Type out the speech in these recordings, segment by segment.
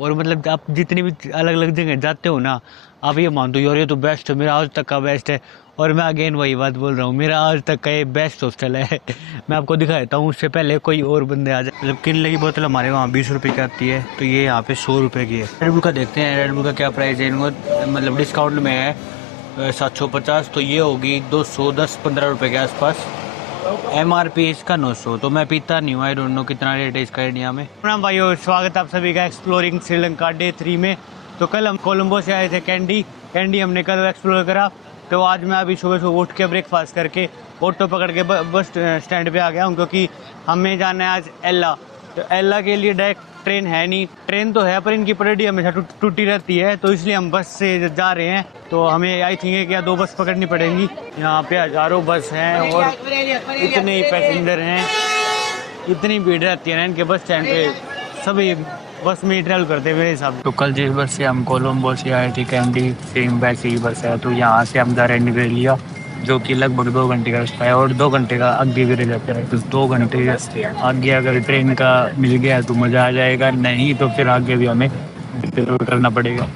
और मतलब आप जितनी भी अलग अलग जगह जाते हो ना, आप ये मान दो यार ये तो बेस्ट है, मेरा आज तक का बेस्ट है। और मैं अगेन वही बात बोल रहा हूँ, मेरा आज तक का ये बेस्ट हॉस्टल है। मैं आपको दिखाता हूँ, उससे पहले कोई और बंदे आ जाए। मतलब किनले की बोतल हमारे वहाँ 20 रुपये की आती है, तो ये यहाँ पे 100 रुपये की है। रेड बुल का देखते हैं, रेड बुल का क्या प्राइस है। इनको मतलब डिस्काउंट में है 750, तो ये होगी 210-15 रुपये के आसपास। MRP इसका 900। तो मैं पीता नहीं हूँ, आई डोंट नो कितना रेट है इसका इंडिया में। प्रणाम भाइयों, स्वागत आप सभी का एक्सप्लोरिंग श्रीलंका डे 3 में। तो कल हम कोलंबो से आए थे कैंडी हमने कल एक्सप्लोर करा। तो आज मैं अभी सुबह सुबह उठ के ब्रेकफास्ट करके ऑटो पकड़ के बस स्टैंड पे आ गया हूँ, क्योंकि हमें जाना है आज एल्ला। तो एल्ला के लिए डायरेक्ट ट्रेन है नहीं, ट्रेन तो है पर इनकी पटरी हमेशा टूटी रहती है, तो इसलिए हम बस से जा रहे हैं। तो हमें आई थिंक क्या 2 बस पकड़नी पड़ेंगी। यहाँ पे हज़ारों बस हैं और इतने ही पैसेंजर हैं, इतनी भीड़ रहती है ना इनके बस स्टैंड पे, सभी बस में ही ट्रैवल करते मेरे हिसाब। तो कल जिस बस से हम कोलंबो से आए थे कैंडी, सेम वैसे ही बस है। तो यहाँ से हम जा रहे हैं निवेलिया, जो कि लगभग 2 घंटे का रास्ता है, और 2 घंटे का आगे भी रह जाता है। तो 2 घंटे आगे अगर ट्रेन का मिल गया तो मज़ा आ जाएगा, नहीं तो फिर आगे भी हमें जरूर करना पड़ेगा।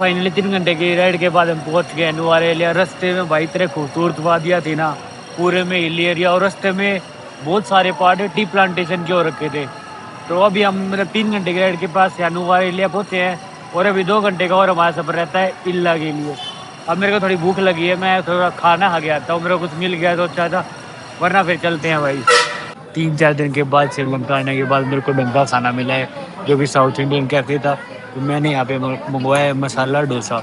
फाइनली 3 घंटे की राइड के बाद हम पहुंच गए नुआर एरिया। रास्ते में भाई इतने खूबसूरत वादियाँ थी ना, पूरे में हिली एरिया, और रास्ते में बहुत सारे पार्ट टी प्लांटेशन के हो रखे थे। तो अभी हम मतलब 3 घंटे की राइड के पास या नुआर एरिया पहुँचे हैं, और अभी 2 घंटे का और हमारा सफ़र रहता है इल्ला के लिए। अब मेरे को थोड़ी भूख लगी है, मैं थोड़ा खाना खा के आता हूँ, मेरे को कुछ मिल गया तो अच्छा था, वरना फिर चलते हैं भाई। 3-4 दिन के बाद श्रीलंका आने के बाद मेरे को ढंग का खाना मिला है, जो कि साउथ इंडियन कैफे था। तो मैंने यहाँ पे मंगवाया है मसाला डोसा,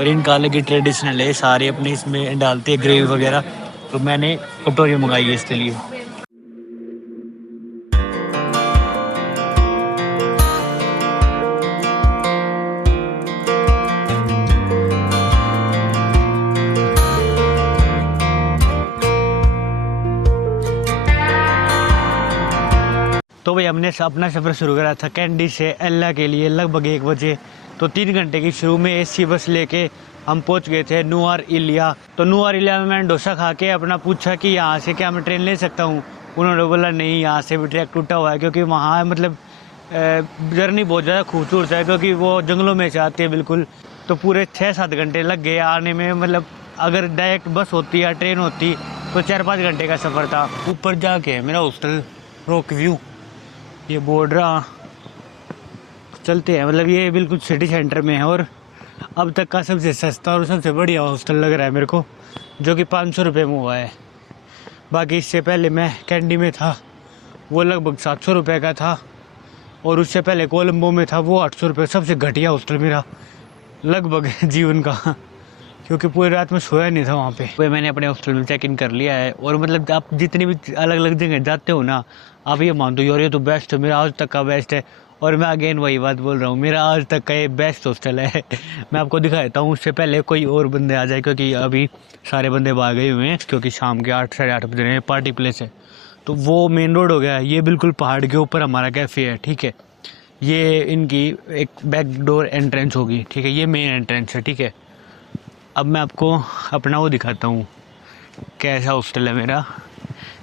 और इनका अलग ही ट्रेडिशनल है, सारे अपने इसमें डालते हैं ग्रेवी वगैरह। तो मैंने कटोरी मंगाई है इसके लिए। तो भाई हमने अपना सफ़र शुरू करा था कैंडी से एल्ला के लिए लगभग 1 बजे। तो 3 घंटे की शुरू में AC बस लेके हम पहुंच गए थे नुआर इलिया। तो नुआर इलिया में मैंने डोसा खा के अपना पूछा कि यहाँ से क्या मैं ट्रेन ले सकता हूँ। उन्होंने बोला नहीं, यहाँ से भी ट्रैक टूटा हुआ है, क्योंकि वहाँ मतलब जर्नी बहुत ज़्यादा खूबसूरत है, क्योंकि वो जंगलों में से आती है बिल्कुल। तो पूरे 6-7 घंटे लग गए आने में, मतलब अगर डायरेक्ट बस होती या ट्रेन होती तो 4-5 घंटे का सफ़र था। ऊपर जाके मेरा हॉस्टल रॉक व्यू, ये बोर्ड रहा, चलते हैं। मतलब ये बिल्कुल सिटी सेंटर में है, और अब तक का सबसे सस्ता और सबसे बढ़िया हॉस्टल लग रहा है मेरे को, जो कि 500 रुपये में हुआ है। बाकी इससे पहले मैं कैंडी में था, वो लगभग 700 रुपये का था, और उससे पहले कोलंबो में था, वो 800 रुपये। सबसे घटिया हॉस्टल मेरा लगभग जीवन का, क्योंकि पूरी रात में सोया नहीं था वहाँ पे। मैंने अपने हॉस्टल में चेक इन कर लिया है, और मतलब आप जितनी भी अलग अलग जगह जाते हो ना, आप ये मान दो यार ये तो बेस्ट है, मेरा आज तक का बेस्ट है। और मैं अगेन वही बात बोल रहा हूँ, मेरा आज तक का ये बेस्ट हॉस्टल है। मैं आपको दिखाता हूँ, उससे पहले कोई और बंदे आ जाए, क्योंकि अभी सारे बंदे भाग गए हुए हैं, क्योंकि शाम के 8-8:30 बजे पार्टी प्लेस है। तो वो मेन रोड हो गया है, ये बिल्कुल पहाड़ के ऊपर हमारा कैफ़े है, ठीक है। ये इनकी एक बैक डोर एंट्रेंस होगी, ठीक है, ये मेन एंट्रेंस है, ठीक है। अब मैं आपको अपना वो दिखाता हूँ कैसा हॉस्टल है मेरा।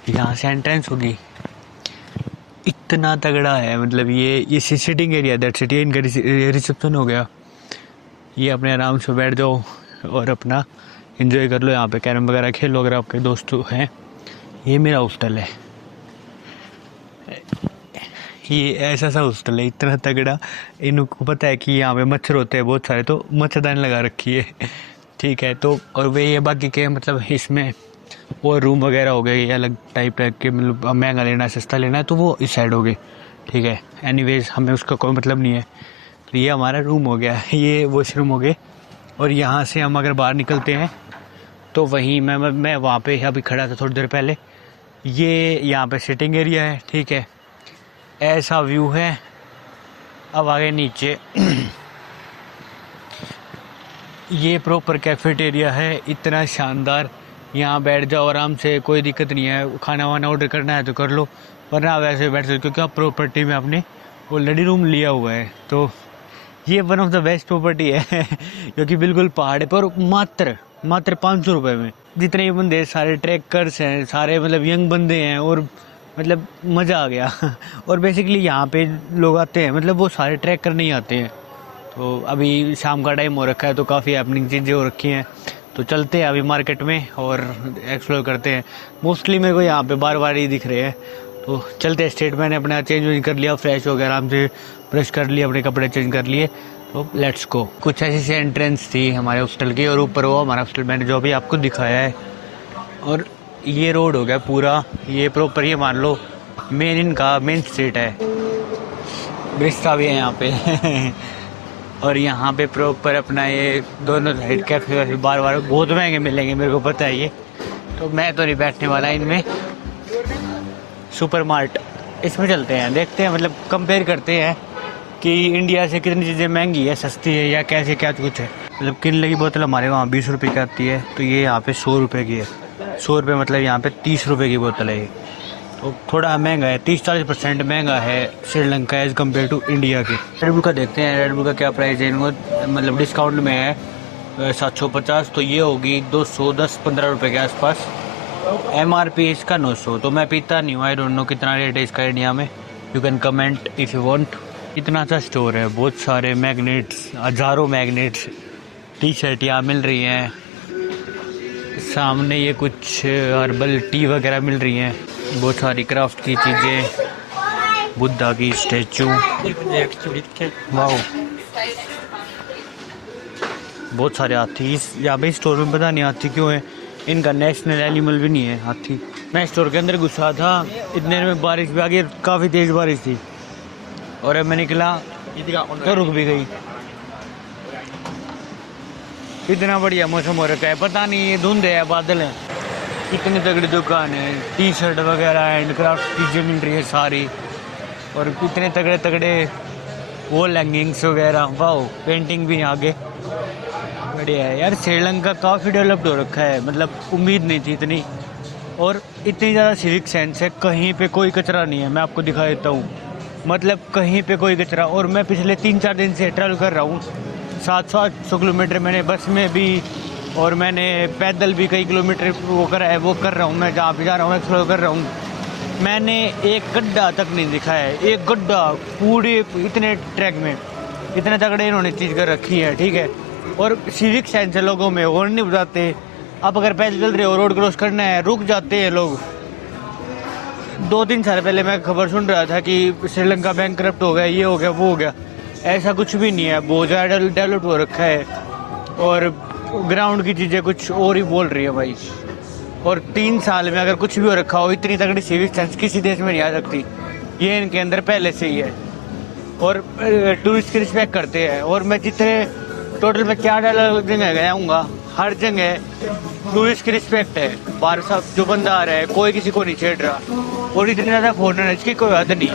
यहाँ से एंट्रेंस होगी, इतना तगड़ा है, मतलब ये सिटिंग एरिया, दैट सिटी इनका रिसेप्शन हो गया। ये अपने आराम से बैठ जाओ और अपना एंजॉय कर लो, यहाँ पे कैरम वगैरह खेलो अगर आपके दोस्त हैं। ये मेरा हॉस्टल है, ये ऐसा सा हॉस्टल है, इतना तगड़ा। इनको पता है कि यहाँ पे मच्छर होते हैं बहुत सारे, तो मच्छरदानी लगा रखी है, ठीक है। तो और वे ये बाकी के मतलब इसमें वो रूम वगैरह हो गए, ये अलग टाइप के, मतलब महंगा लेना है सस्ता लेना है तो वो इस साइड हो गए, ठीक है। एनीवेज हमें उसका कोई मतलब नहीं है। तो ये हमारा रूम हो गया, ये वॉशरूम हो गए, और यहाँ से हम अगर बाहर निकलते हैं तो वहीं मैं वहाँ पे अभी खड़ा था थोड़ी देर पहले, ये यहाँ पे सिटिंग एरिया है, ठीक है, ऐसा व्यू है। अब आगे नीचे ये प्रॉपर कैफेटेरिया है, इतना शानदार। यहाँ बैठ जाओ आराम से, कोई दिक्कत नहीं है। खाना वाना ऑर्डर करना है तो कर लो, वरना वैसे बैठ सकते, क्योंकि आप प्रॉपर्टी में आपने ऑलरेडी रूम लिया हुआ है। तो ये one of the best property है क्योंकि बिल्कुल पहाड़ पर, मात्र 500 रुपये में। जितने ये बंदे सारे ट्रैकर्स हैं, सारे मतलब यंग बंदे हैं, और मतलब मज़ा आ गया और बेसिकली यहाँ पे लोग आते हैं, मतलब वो सारे ट्रैक करने ही आते हैं। तो अभी शाम का टाइम हो रखा है, तो काफ़ी हैपनिंग चीज़ें हो रखी हैं। तो चलते हैं अभी मार्केट में और एक्सप्लोर करते हैं। मोस्टली मेरे को यहाँ पे बार ही दिख रहे हैं, तो चलते हैं स्टेट। मैंने अपना चेंज कर लिया, फ्रेश हो गया, आराम से ब्रश कर लिया, अपने कपड़े चेंज कर लिए, तो लेट्स गो। कुछ ऐसी एंट्रेंस थी हमारे हॉस्टल की, और ऊपर वो हमारा हॉस्टल मैंने जो अभी आपको दिखाया है। और ये रोड हो गया पूरा, ये प्रॉपर, ये मान लो मेन स्ट्रीट है। ब्रिस्टा भी है यहाँ पे और यहाँ पे प्रॉपर अपना ये दोनों साइड कैफे बार बहुत महंगे मिलेंगे, मेरे को पता है ये। तो मैं तो नहीं बैठने वाला इनमें। सुपर मार्ट, इसमें चलते हैं, देखते हैं, मतलब कंपेयर करते हैं कि इंडिया से कितनी चीज़ें महंगी है, सस्ती है, या कैसे क्या कुछ है। मतलब किनले की बोतल हमारे वहाँ 20 रुपये की आती है, तो ये यहाँ पे 100 रुपये की है। 100 रुपये मतलब यहाँ पे 30 रुपये की बोतल है ये। तो थोड़ा महंगा है, 30-40% महंगा है Sri Lanka as compare to India के। रेड बुल का देखते हैं, रेड बुल का क्या प्राइस है। इनको मतलब डिस्काउंट में है 750, तो ये होगी 210-15 रुपये के आसपास। MRP इसका 900। तो मैं पीता नहीं हूँ, आई डोंट नो कितना रेट है इसका इंडिया में। You can comment if you want. इतना अच्छा स्टोर है, बहुत सारे मैग्नेट्स, हज़ारों मैग्नेट्स, टी शर्ट यहाँ मिल रही हैं। सामने ये कुछ हर्बल टी वगैरह मिल रही हैं, बहुत सारी क्राफ्ट की चीज़ें, बुद्धा की स्टैचू, वाओ, बहुत सारे हाथी। यहाँ पे स्टोर में पता नहीं हाथी क्यों है, इनका नेशनल एनिमल भी नहीं है हाथी। मैं स्टोर के अंदर घुसा था, इतने में बारिश भी आ गई, काफ़ी तेज़ बारिश थी, और अब मैं निकला तो रुक भी गई। इतना बढ़िया मौसम हो रखा है, पता नहीं ये धुंध है या बादल है। इतनी तगड़ी दुकान है, टी शर्ट वगैरह हैंड क्राफ्ट चीज़ें मिल रही है सारी, और इतने तगड़े वॉल हैंगिंग्स वगैरह, वाओ, पेंटिंग भी आगे, बढ़िया है यार। श्रीलंका काफ़ी डेवलप्ड हो रखा है, मतलब उम्मीद नहीं थी इतनी, और इतनी ज़्यादा सिविक सेंस है, कहीं पे कोई कचरा नहीं है। मैं आपको दिखा देता हूँ, मतलब कहीं पे कोई कचरा। और मैं पिछले 3-4 दिन से ट्रैवल कर रहा हूँ, 700-800 किलोमीटर मैंने बस में भी, और मैंने पैदल भी कई किलोमीटर वो कर रहा हूँ। मैं जहाँ पे जा रहा हूँ एक्सप्लोर कर रहा हूँ, मैंने एक गड्ढा तक नहीं दिखा है, एक गड्ढा पूरे इतने ट्रैक में। इतने तगड़े इन्होंने चीज़ कर रखी है, ठीक है। और सिविक सेंस है लोगों में, और नहीं बताते। आप अगर पैदल चल रहे हो, रोड क्रॉस करना है, रुक जाते हैं लोग। 2-3 साल पहले मैं खबर सुन रहा था कि श्रीलंका बैंकरप्ट हो गया, ये हो गया, वो हो गया। ऐसा कुछ भी नहीं है, बहुत ज़्यादा डेवलप हो रखा है, और ग्राउंड की चीज़ें कुछ और ही बोल रही है भाई। और 3 साल में अगर कुछ भी हो रखा हो, इतनी तगड़ी सिविक सेंस किसी देश में नहीं आ सकती, ये इनके अंदर पहले से ही है। और टूरिस्ट की रिस्पेक्ट करते हैं। और मैं जितने टोटल में 4 जगह गया हूँगा, हर जगह टूरिस्ट की रिस्पेक्ट है। बाहर सब जो बंदा आ रहा है, कोई किसी को नहीं छेड़ रहा, और इतनी ज़्यादा फॉरनर है, इसकी कोई हद नहीं।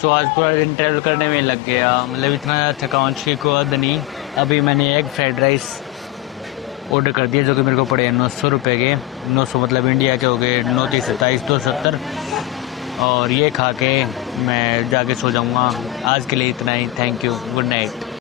सो आज पूरा दिन ट्रैवल करने में लग गया, मतलब इतना ज़्यादा थकान की कोई हद नहीं। अभी मैंने एग फ्राइड राइस ऑर्डर कर दिया, जो कि मेरे को पड़े 900 रुपये के। 900 मतलब इंडिया के हो गए 9-27 270। और ये खा के मैं जाके सो जाऊँगा। आज के लिए इतना ही, थैंक यू, गुड नाइट।